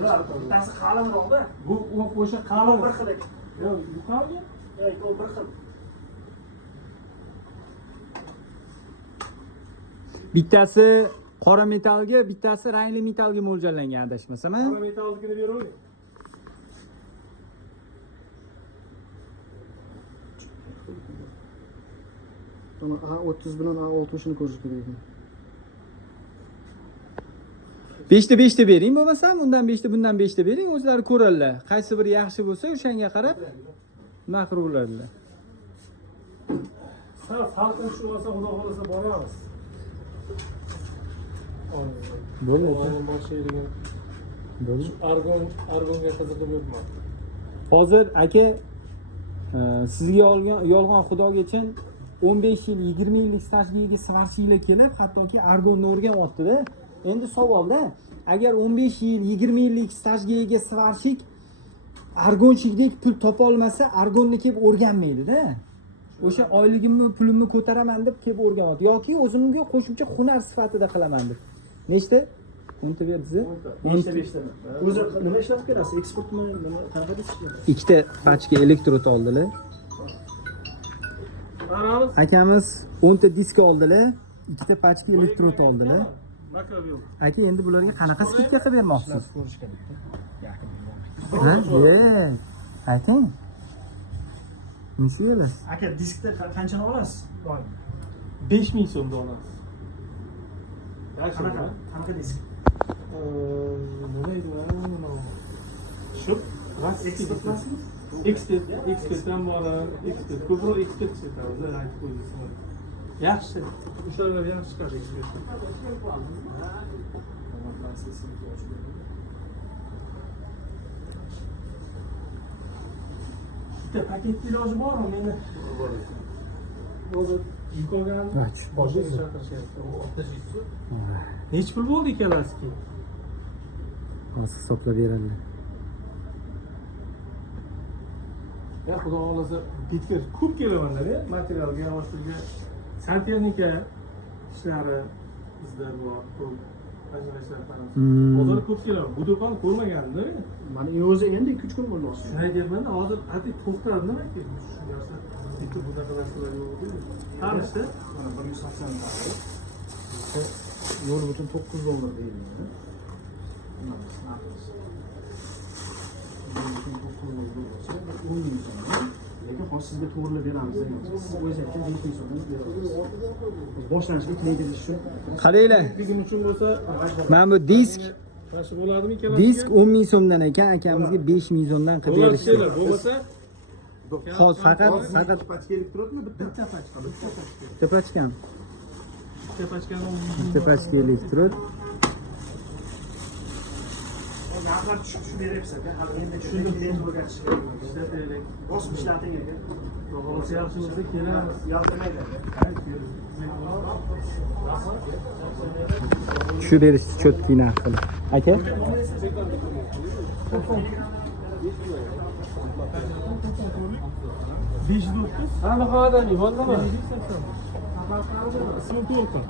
Yo'q, bittasi qalinroqda. Bu o'sha qalin. Bir xil ekan. Yo'q, yuqoriga. Yo'q, ikkovi bir xil. Bittasi qora metallga, bittasi rangli metallga mo'ljallangan adashmasam. Qora metallikini beravering. Mana A30 bilan A60 ni ko'rish kerak ekan. 5ta bering bo'lmasam, undan 5ta, bundan 5ta bering, o'zlari ko'radilar. Qaysi biri yaxshi bo'lsa, o'shanga qarab naqr bo'ladilar. Sal farqini tushunib olsa, xudo xolasa boramiz. Bo'ldi. Bo'ldi. Argonga qiziqib yuribman. Hozir aka sizga yolg'on xudoga uchun 15 yil, 20 yillik stajga svarshiylar kelib, hattoki argonni o'rganyapti-da. Endi savolda, agar 15 yil, 20 yillik stajga ega svarshik argonchikdek pul topa olmasa, argonni kelib o'rganmaydi-da. O'sha oyligimni, pulimni ko'taraman deb kelib o'rganyapti yoki o'zimga qo'shimcha hunar sifatida qilaman deb. Nechta? 10ta berdingiz? 5ta 5ta. O'zi nima ishlab berasiz? Eksportmi, nima qanaqa deysiz? Ikkita pachka elektrod oldilar. Qaramiz. Akamiz 10 ta disk oldilar, ikkita pachka elektrod oldilar. Aka, endi bularga qanaqa skidka qilib bermoqchisiz? Ha? Aka. Nechga olasiz? Aka, diskda qanchani olasiz? 5000 so'mda olamiz. Qanaqa disk? Nima edi mana? Shu Eksport qilasizmi? Ekspertdan bor, ekspert. Ko'proq ekspert chiqadi, aytib qo'ying. Yaxshi. O'shalar yaxshi chiqadi ekspert. Bitta paketni iloji bormi meni? Hozir yuqorgan necha pul bo'ldi ikkalasiga? Hozir hisoblab beradilar. Ya xudo xolasa bitga ko'p kelamanlar-ya, materialga, boshqa santexnika ishlari bizda bor. Hozir ko'p kelaman. Bu do'kon ko'rmagandim-da. Mana o'zi endi 2-3 kun bo'ldi. Shunday deyapman-da, hozir qat'iy to'xtadi nima kerak? Shu narsa bitta bunaqa narsalar yo'q-ku. Qarashda Mana 180 dollar. Yo'l butun 9 dollar deyiladi. Mana snapis. 9 dollar bo'lsa, 10 ming so'm. Lekin hozir sizga to'g'rilab beramiz deyapsiz. Siz o'zingiz aytgan 5 ming so'mni beramiz. Boshlanishga kreditish uchun. Qaranglar. bizim uchun bo'lsa, Mana bu disk yaxshi bo'ladimi ikkalasi? Disk 10 ming so'mdan ekan, akamizga 5 ming so'mdan qilib berishdi. Bo'lmasa, Hozir faqat pachka elektrodmi? Bitta pachka. bitta pachkami? Bitta pachkani Bitta pachka elektrod. Narxlar tushib beryapsiz aka. Hali endi shunday klient o'rgatish kerak. ishlataylik. Bosib ishlating aka. Xolos yaxshi bo'lsa kelamiz. Yaltirmaydi. Shu berishdi cho'tki narx qilib. Aka? 509. Qanaqa odam, bo'ldimi? Ismi to'lqin.